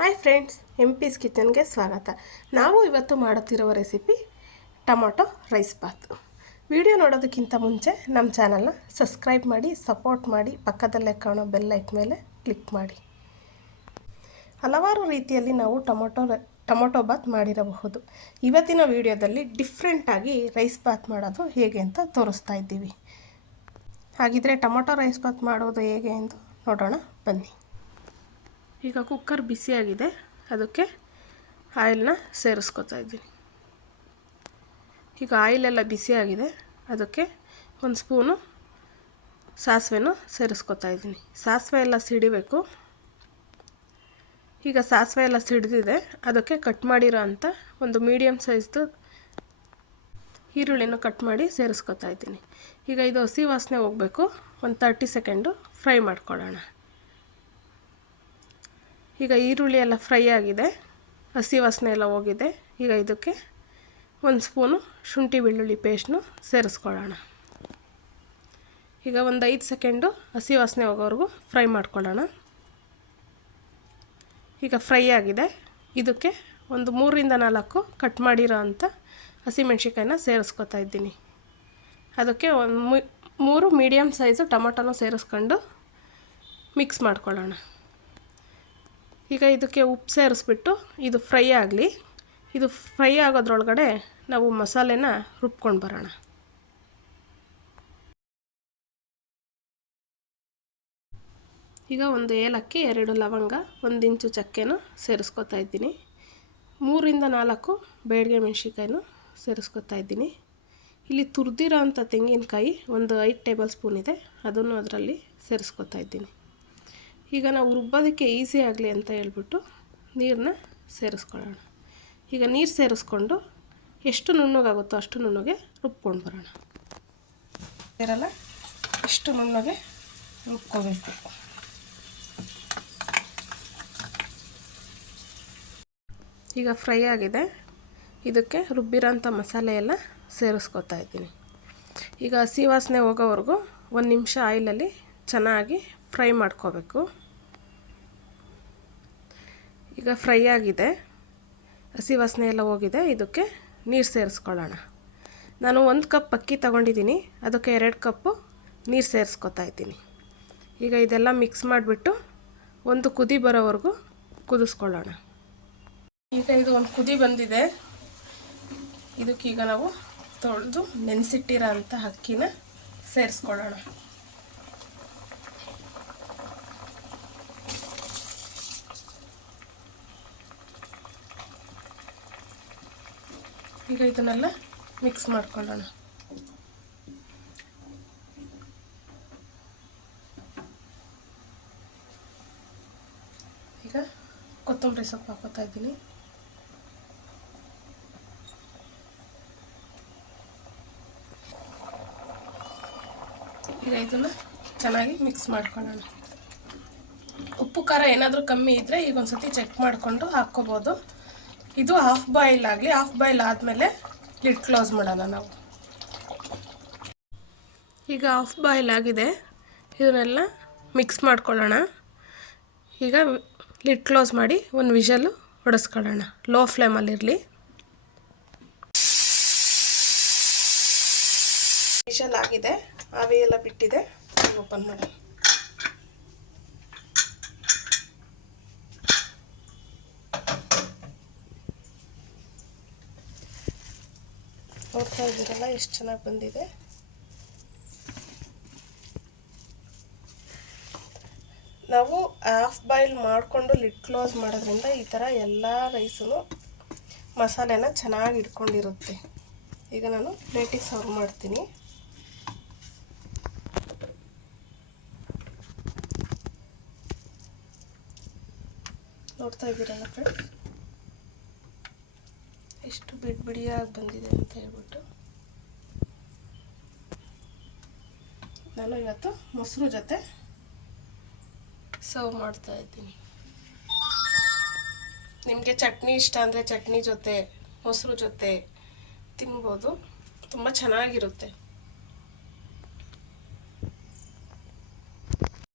Hi friends M ಪೀಸ್ ಕಿಚನ್ಗೆ ಸ್ವಾಗತ. ನಾವು ಇವತ್ತು ಮಾಡುತ್ತಿರುವ recipe tomato rice bath video ನೋಡೋದಕ್ಕಿಂತ ಮುಂಚೆ ನಮ್ಮ ಚಾನಲ್ನ ಸಬ್ಸ್ಕ್ರೈಬ್ ಮಾಡಿ ಸಪೋರ್ಟ್ ಮಾಡಿ, ಪಕ್ಕದಲ್ಲೇ ಕಾಣೋ ಬೆಲ್ ಲೈಕ್ ಮೇಲೆ ಕ್ಲಿಕ್ ಮಾಡಿ. ಹಲವಾರು ರೀತಿಯಲ್ಲಿ ನಾವು ಟೊಮೊಟೊ ಟೊಮೊಟೊ ಬಾತ್ ಮಾಡಿರಬಹುದು. ಇವತ್ತಿನ ವಿಡಿಯೋದಲ್ಲಿ ಡಿಫ್ರೆಂಟಾಗಿ ರೈಸ್ ಬಾತ್ ಮಾಡೋದು ಹೇಗೆ ಅಂತ ತೋರಿಸ್ತಾ ಇದ್ದೀವಿ. ಹಾಗಿದ್ರೆ ಟೊಮೊಟೊ ರೈಸ್ ಬಾತ್ ಮಾಡೋದು ಹೇಗೆ ಎಂದು ನೋಡೋಣ, ಬನ್ನಿ. ಈಗ ಕುಕ್ಕರ್ ಬಿಸಿಯಾಗಿದೆ ಅದಕ್ಕೆ ಆಯಿಲ್ನ ಸೇರಿಸ್ಕೊತಾ ಇದ್ದೀನಿ. ಈಗ ಆಯಿಲೆಲ್ಲ ಬಿಸಿಯಾಗಿದೆ ಅದಕ್ಕೆ ಒಂದು ಸ್ಪೂನು ಸಾಸಿವೆನೂ ಸೇರಿಸ್ಕೊತಾ ಇದ್ದೀನಿ. ಸಾಸಿವೆ ಎಲ್ಲ ಸಿಡಿಬೇಕು. ಈಗ ಸಾಸಿವೆ ಎಲ್ಲ ಸಿಡಿದಿದೆ. ಅದಕ್ಕೆ ಕಟ್ ಮಾಡಿರೋ ಅಂಥ ಒಂದು ಮೀಡಿಯಮ್ ಸೈಜ್ದು ಈರುಳ್ಳಿನ ಕಟ್ ಮಾಡಿ ಸೇರಿಸ್ಕೊತಾ ಇದ್ದೀನಿ. ಈಗ ಇದು ಹಸಿ ವಾಸನೆ ಹೋಗಬೇಕು. ಒಂದು ತರ್ಟಿ ಸೆಕೆಂಡು ಫ್ರೈ ಮಾಡ್ಕೊಳ್ಳೋಣ ಈಗ ಈರುಳ್ಳಿ ಎಲ್ಲ ಫ್ರೈ ಆಗಿದೆ. ಹಸಿ ವಾಸನೆ ಎಲ್ಲ ಹೋಗಿದೆ. ಈಗ ಇದಕ್ಕೆ ಒಂದು ಸ್ಪೂನು ಶುಂಠಿ ಬೆಳ್ಳುಳ್ಳಿ ಪೇಸ್ಟ್ನು ಸೇರಿಸ್ಕೊಳ್ಳೋಣ. ಈಗ ಒಂದು ಐದು ಸೆಕೆಂಡು ಹಸಿ ವಾಸನೆ ಹೋಗೋವರೆಗೂ ಫ್ರೈ ಮಾಡ್ಕೊಳ್ಳೋಣ. ಈಗ ಫ್ರೈ ಆಗಿದೆ. ಇದಕ್ಕೆ ಒಂದು ಮೂರಿಂದ ನಾಲ್ಕು ಕಟ್ ಮಾಡಿರೋ ಅಂಥ ಹಸಿಮೆಣ್ಸಿಕಾಯಿನ ಸೇರಿಸ್ಕೊತಾ ಇದ್ದೀನಿ. ಅದಕ್ಕೆ ಒಂದು ಮೂರು ಮೀಡಿಯಮ್ ಸೈಜು ಟೊಮೊಟೊನೂ ಸೇರಿಸ್ಕೊಂಡು ಮಿಕ್ಸ್ ಮಾಡ್ಕೊಳ್ಳೋಣ. ಈಗ ಇದಕ್ಕೆ ಉಪ್ಪು ಸೇರಿಸ್ಬಿಟ್ಟು ಇದು ಫ್ರೈ ಆಗಲಿ. ಇದು ಫ್ರೈ ಆಗೋದ್ರೊಳಗಡೆ ನಾವು ಮಸಾಲೆನ ರುಬ್ಕೊಂಡು ಬರೋಣ. ಈಗ ಒಂದು ಏಲಕ್ಕಿ, ಎರಡು ಲವಂಗ, ಒಂದು ಇಂಚು ಚಕ್ಕೆನೂ ಸೇರಿಸ್ಕೊತಾ ಇದ್ದೀನಿ. ಮೂರಿಂದ ನಾಲ್ಕು ಬೇಡಿಗೆ ಮೆಣಸಿನ್ಕಾಯಿನೂ ಸೇರಿಸ್ಕೊತಾ ಇದ್ದೀನಿ. ಇಲ್ಲಿ ತುರಿದಿರೋ ಅಂಥ ತೆಂಗಿನಕಾಯಿ ಒಂದು ಐದು ಟೇಬಲ್ ಸ್ಪೂನ್ ಇದೆ. ಅದನ್ನು ಅದರಲ್ಲಿ ಸೇರಿಸ್ಕೊತಾ ಇದ್ದೀನಿ. ಈಗ ನಾವು ರುಬ್ಬೋದಕ್ಕೆ ಈಸಿ ಆಗಲಿ ಅಂತ ಹೇಳ್ಬಿಟ್ಟು ನೀರನ್ನ ಸೇರಿಸ್ಕೊಳ್ಳೋಣ. ಈಗ ನೀರು ಸೇರಿಸ್ಕೊಂಡು ಎಷ್ಟು ನುಣ್ಣಗಾಗುತ್ತೋ ಅಷ್ಟು ನುಣ್ಣಗೆ ರುಬ್ಕೊಂಡು ಬರೋಣ. ಇರಲ್ಲ ಇಷ್ಟು ನುಣ್ಣಗೆ ರುಬ್ಕೋಬೇಕು. ಈಗ ಫ್ರೈ ಆಗಿದೆ. ಇದಕ್ಕೆ ರುಬ್ಬಿರೋಂಥ ಮಸಾಲೆ ಎಲ್ಲ ಸೇರಿಸ್ಕೊತಾ ಇದ್ದೀನಿ. ಈಗ ಹಸಿ ವಾಸನೆ ಹೋಗೋವರೆಗೂ ಒಂದು ನಿಮಿಷ ಆಯಿಲಲ್ಲಿ ಚೆನ್ನಾಗಿ ಫ್ರೈ ಮಾಡ್ಕೋಬೇಕು. ಈಗ ಫ್ರೈ ಆಗಿದೆ. ಹಸಿ ವಾಸನೆ ಎಲ್ಲ ಹೋಗಿದೆ. ಇದಕ್ಕೆ ನೀರು ಸೇರಿಸ್ಕೊಳ್ಳೋಣ. ನಾನು ಒಂದು ಕಪ್ ಅಕ್ಕಿ ತಗೊಂಡಿದ್ದೀನಿ. ಅದಕ್ಕೆ ಎರಡು ಕಪ್ಪು ನೀರು ಸೇರಿಸ್ಕೊತಾ ಇದ್ದೀನಿ. ಈಗ ಇದೆಲ್ಲ ಮಿಕ್ಸ್ ಮಾಡಿಬಿಟ್ಟು ಒಂದು ಕುದಿ ಬರೋವರೆಗೂ ಕುದಿಸ್ಕೊಳ್ಳೋಣ. ಈಗ ಇದು ಒಂದು ಕುದಿ ಬಂದಿದೆ. ಇದಕ್ಕೀಗ ನಾವು ತೊಳೆದು ನೆನೆಸಿಟ್ಟಿರೋ ಅಂಥ ಅಕ್ಕಿನ ಸೇರಿಸ್ಕೊಳ್ಳೋಣ. ಈಗ ಇದನ್ನೆಲ್ಲ ಮಿಕ್ಸ್ ಮಾಡ್ಕೊಳ್ಳೋಣ. ಈಗ ಕೊತ್ತಂಬರಿ ಸೊಪ್ಪು ಹಾಕೋತಾ ಇದ್ದೀನಿ. ಈಗ ಇದನ್ನು ಚೆನ್ನಾಗಿ ಮಿಕ್ಸ್ ಮಾಡ್ಕೊಳ್ಳೋಣ. ಉಪ್ಪು ಖಾರ ಏನಾದರೂ ಕಮ್ಮಿ ಇದ್ದರೆ ಈಗ ಒಂದು ಸತಿ ಚೆಕ್ ಮಾಡಿಕೊಂಡು ಹಾಕ್ಕೋಬೋದು. ಇದು ಹಾಫ್ ಬಾಯ್ಲ್ ಆಗಲಿ ಹಾಫ್ ಬಾಯ್ಲ್ ಆದಮೇಲೆ ಲಿಡ್ ಕ್ಲೋಸ್ ಮಾಡೋಣ ನಾವು. ಈಗ ಹಾಫ್ ಬಾಯ್ಲ್ ಆಗಿದೆ. ಇದನ್ನೆಲ್ಲ ಮಿಕ್ಸ್ ಮಾಡ್ಕೊಳ್ಳೋಣ. ಈಗ ಲಿಡ್ ಕ್ಲೋಸ್ ಮಾಡಿ ಒಂದು ವಿಷಲು ಹೊಡೆಸ್ಕೊಳ್ಳೋಣ ಲೋ ಫ್ಲೇಮಲ್ಲಿರಲಿ ವಿಷಲ್ ಆಗಿದೆ. ಆವಿ ಬಿಟ್ಟಿದೆ. ಓಪನ್ ಮಾಡೋಣ. ನೋಡ್ತಾ ಇದ್ದೀರಲ್ಲ, ಎಷ್ಟು ಚೆನ್ನಾಗಿ ಬಂದಿದೆ. ನಾವು ಹಾಫ್ ಬಾಯ್ಲ್ ಮಾಡಿಕೊಂಡು ಲಿಡ್ ಕ್ಲೋಸ್ ಮಾಡೋದ್ರಿಂದ ಈ ಥರ ಎಲ್ಲ ರೈಸೂ ಮಸಾಲೆನ ಚೆನ್ನಾಗಿ ಇಟ್ಕೊಂಡಿರುತ್ತೆ ಈಗ ನಾನು ಪ್ಲೇಟಿಗೆ ಸರ್ವ್ ಮಾಡ್ತೀನಿ. ನೋಡ್ತಾ ಇದ್ದೀರಲ್ಲ ಫ್ರೆಂಡ್ಸ್ ಎಷ್ಟು ಬಿಡಿ ಬಿಡಿಯಾಗಿ ಬಂದಿದೆ ಅಂತ ಹೇಳ್ಬಿಟ್ಟು. ನಾನು ಇವತ್ತು ಮೊಸರು ಜೊತೆ ಸರ್ವ್ ಮಾಡ್ತಾ ಇದ್ದೀನಿ. ನಿಮಗೆ ಚಟ್ನಿ ಇಷ್ಟ ಅಂದರೆ ಚಟ್ನಿ ಜೊತೆ, ಮೊಸರು ಜೊತೆ ತಿನ್ಬೋದು. ತುಂಬ ಚೆನ್ನಾಗಿರುತ್ತೆ.